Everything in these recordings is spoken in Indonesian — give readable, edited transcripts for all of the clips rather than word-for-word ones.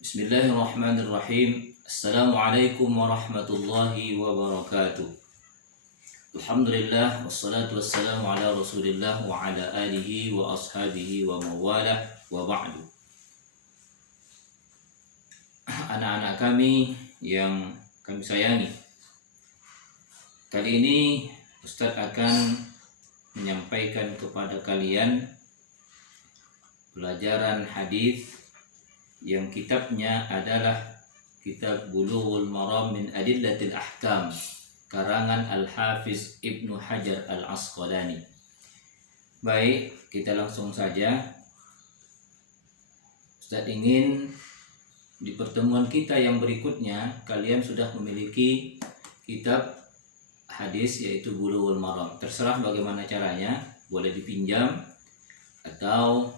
Bismillahirrahmanirrahim. Assalamualaikum warahmatullahi wabarakatuh. Alhamdulillah wassalatu wassalamu ala Rasulillah wa ala alihi wa ashabihi wa mawalah wa ba'du. Anak-anak kami yang kami sayangi, kali ini Ustadz akan menyampaikan kepada kalian pelajaran hadis yang kitabnya adalah kitab Bulughul Maram min Adillatil Ahkam karangan Al-Hafiz Ibnu Hajar Al-Asqalani. Baik, kita langsung saja. Ustaz ingin di pertemuan kita yang berikutnya kalian sudah memiliki kitab hadis yaitu Bulughul Maram. Terserah bagaimana caranya, boleh dipinjam atau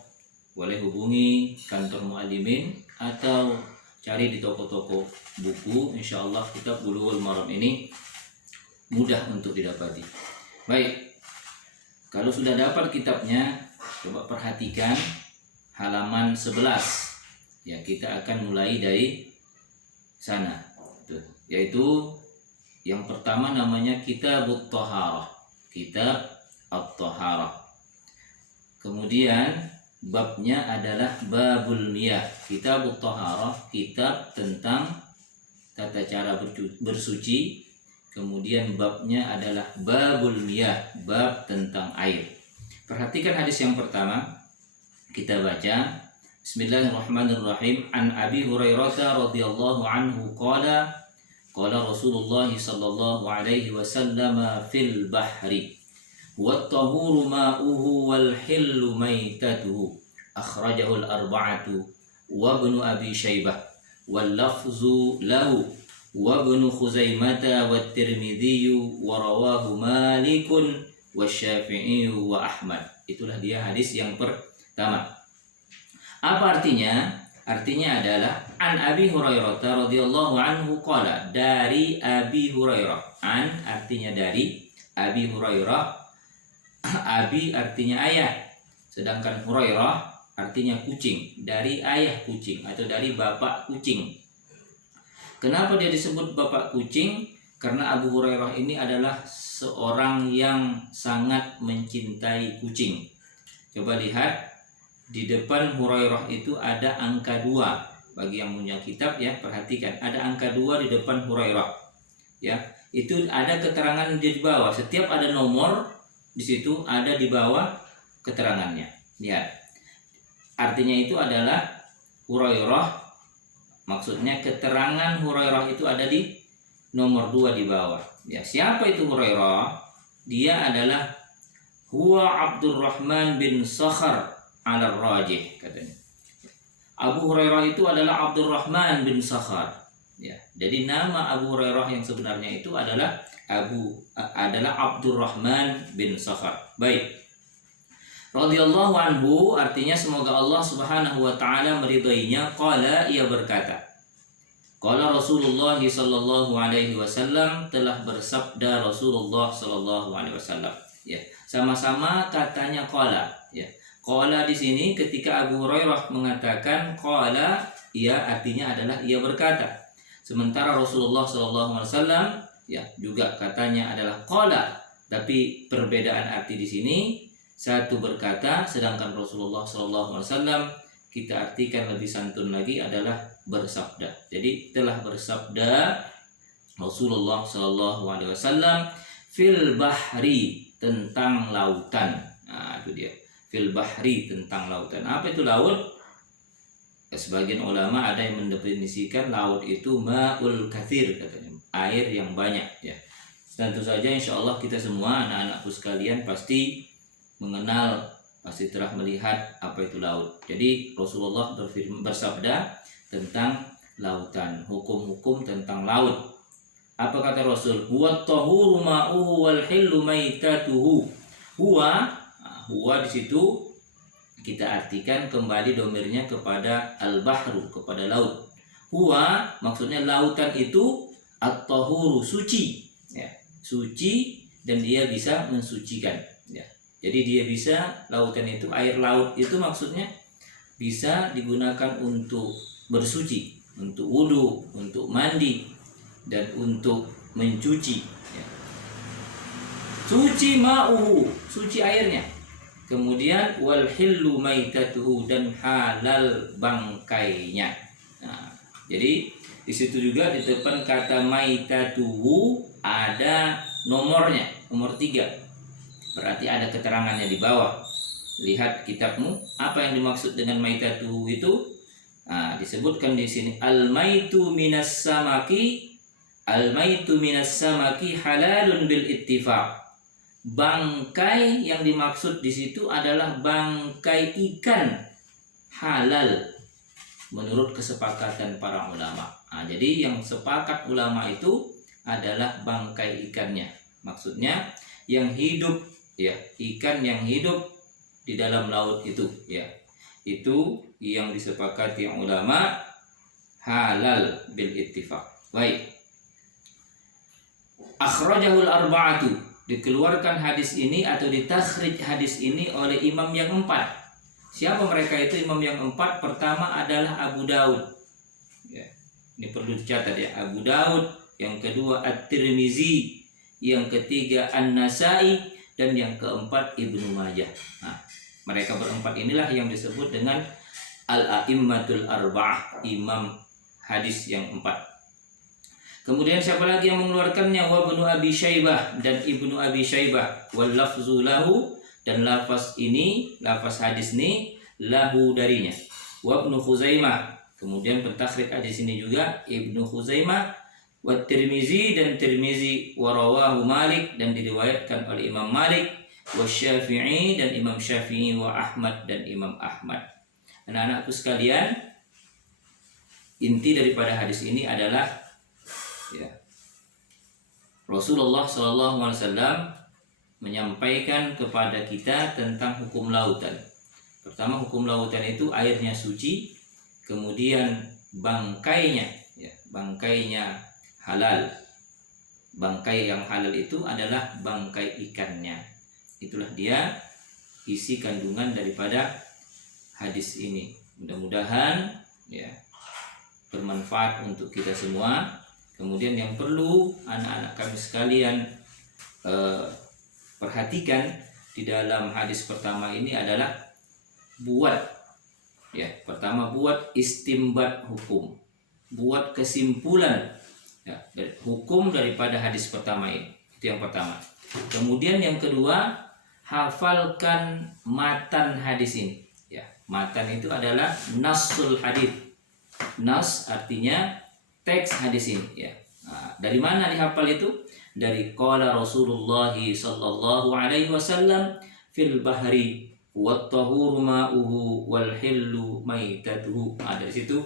boleh hubungi kantor muallimin atau cari di toko-toko buku. Insya Allah kitab Bulughul Maram ini mudah untuk didapati. Baik, kalau sudah dapat kitabnya, coba perhatikan halaman 11. Ya, kita akan mulai dari sana. Yaitu yang pertama namanya Kitabut Thaharah, Kitab At-Thaharah. Kemudian babnya adalah Babul Miyah, Kitabut Thaharah, kitab tentang tata cara bersuci. Kemudian babnya adalah Babul Miyah, bab tentang air. Perhatikan hadis yang pertama, kita baca. Bismillahirrahmanirrahim. An Abi Hurairah radhiyallahu anhu qala qala Rasulullah sallallahu alaihi wasallam fil bahri wat-tahuru ma'uhu wal hillu maitatuhu akhrajahu al-arba'atu wa ibnu Abi Syaibah wal lafzu lahu wa ibnu Khuzaimah wa Tirmidzi wa rawahu Malikun wa Syafi'i wa Ahmad. Itulah dia hadis yang pertama. Apa artinya? Artinya adalah an Abi Hurairah radhiyallahu anhu qala, dari Abi Hurairah. An artinya dari, Abi Hurairah. Abi artinya ayah, sedangkan Hurairah artinya kucing, dari ayah kucing atau dari bapak kucing. Kenapa dia disebut bapak kucing? Karena Abu Hurairah ini adalah seorang yang sangat mencintai kucing. Coba lihat di depan Hurairah itu ada angka 2. Bagi yang punya kitab ya, perhatikan ada angka 2 di depan Hurairah. Ya, itu ada keterangan di bawah. Setiap ada nomor di situ ada di bawah keterangannya. Lihat. Artinya itu adalah Hurairah. Maksudnya keterangan Hurairah itu ada di nomor 2 di bawah. Ya, siapa itu Hurairah? Dia adalah huwa Abdurrahman bin Sakhar al-Rajih katanya. Abu Hurairah itu adalah Abdurrahman bin Sakhar. Ya, jadi nama Abu Hurairah yang sebenarnya itu adalah Abdurrahman bin Sakhar. Baik. Radhiyallahu anhu artinya semoga Allah Subhanahu wa taala meridainya. Qala, ia berkata. Qala Rasulullah sallallahu alaihi wasallam, telah bersabda Rasulullah sallallahu alaihi wasallam. Ya, sama-sama katanya qala, ya. Qala di sini ketika Abu Hurairah mengatakan qala, ia artinya adalah ia berkata. Sementara Rasulullah sallallahu alaihi wasallam ya juga katanya adalah qala, tapi perbedaan arti di sini, satu berkata sedangkan Rasulullah sallallahu alaihi wasallam kita artikan lebih santun lagi adalah bersabda. Jadi telah bersabda Rasulullah sallallahu alaihi wasallam fil bahri, tentang lautan. Nah, itu dia. Fil bahri, tentang lautan. Apa itu laut? Sebagian ulama ada yang mendefinisikan laut itu ma'ul kathir, katanya, air yang banyak ya. Tentu saja insya Allah kita semua anak-anakku sekalian pasti mengenal, pasti telah melihat apa itu laut. Jadi Rasulullah bersabda tentang lautan, hukum-hukum tentang laut. Apa kata Rasul? Huwa tahuru ma'uhu wal hillu maitatuhu. Huwa di situ kita artikan kembali domirnya kepada al-bahru, kepada laut. Huwa maksudnya lautan itu at-tahuru, suci ya, suci, dan dia bisa mensucikan ya. Jadi dia bisa, lautan itu, air laut itu maksudnya bisa digunakan untuk bersuci, untuk wudhu, untuk mandi, dan untuk mencuci. Ya. Suci ma'uhu, suci airnya. Kemudian wal hillu maitatuhu, dan halal bangkainya. Nah, jadi di situ juga di depan kata maitatuhu ada nomornya, nomor 3. Berarti ada keterangannya di bawah. Lihat kitabmu, apa yang dimaksud dengan maitatuhu itu? Nah, disebutkan di sini al-maitu minas samaki, al-maitu minas samaki halalun bil ittifaq. Bangkai yang dimaksud di situ adalah bangkai ikan halal menurut kesepakatan para ulama. Nah, jadi yang sepakat ulama itu adalah bangkai ikannya. Maksudnya yang hidup, ya, ikan yang hidup di dalam laut itu, ya. Itu yang disepakati ulama halal bil ittifaq. Baik. Akhrajahul arba'atu, dikeluarkan hadis ini atau ditakhrij hadis ini oleh imam yang 4. Siapa mereka itu imam yang 4? Pertama adalah Abu Daud. Ya, ini perlu dicatat ya, Abu Daud. Yang kedua At-Tirmizi. Yang ketiga An-Nasai. Dan yang keempat Ibnu Majah. Nah, mereka berempat inilah yang disebut dengan Al-A'immatul Arba'ah, imam hadis yang 4. Kemudian siapa lagi yang mengeluarkannya? Wa Ibnu Abi Syaibah, dan Ibnu Abi Syaibah. Wal lafzu lahu, dan lafaz ini, lafaz hadis ini lahu darinya. Wa Ibnu Khuzaimah, kemudian pentakhrij hadis ini juga Ibnu Khuzaimah. Wa Tirmizi, dan Tirmizi. Wa rawahu Malik, dan diriwayatkan oleh Imam Malik. Wa Syafi'i, dan Imam Syafi'i. Wa Ahmad, dan Imam Ahmad. Anak-anakku sekalian, inti daripada hadis ini adalah, ya, Rasulullah SAW menyampaikan kepada kita tentang hukum lautan. Pertama, hukum lautan itu airnya suci, kemudian bangkainya, ya, bangkainya halal. Bangkai yang halal itu adalah bangkai ikannya. Itulah dia isi kandungan daripada hadis ini. Mudah-mudahan, ya, bermanfaat untuk kita semua. Kemudian yang perlu anak-anak kami sekalian perhatikan di dalam hadis pertama ini adalah buat, ya, pertama buat istimbat hukum, buat kesimpulan, ya, hukum daripada hadis pertama ini. Itu yang pertama. Kemudian yang kedua, hafalkan matan hadis ini. Ya, matan itu adalah nasul hadis. Nas artinya teks hadis ini, ya. Nah, dari mana dihafal itu? Dari qala Rasulullah sallallahu alaihi wasallam fil bahri wat tahuru ma'uhu wal hillu maitatuhu. Nah, dari situ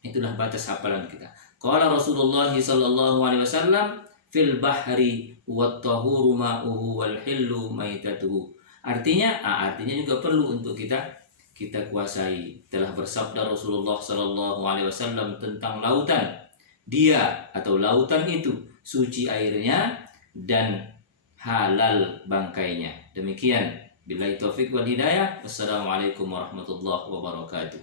itulah batas hafalan kita. Qala Rasulullah sallallahu alaihi wasallam fil bahri wat tahuru ma'uhu wal hillu maitatuhu. Artinya juga perlu untuk kita kuasai. Telah bersabda Rasulullah sallallahu alaihi wasallam tentang lautan. Dia atau lautan itu suci airnya dan halal bangkainya. Demikian. Billahi taufik wal hidayah. Wassalamualaikum warahmatullahi wabarakatuh.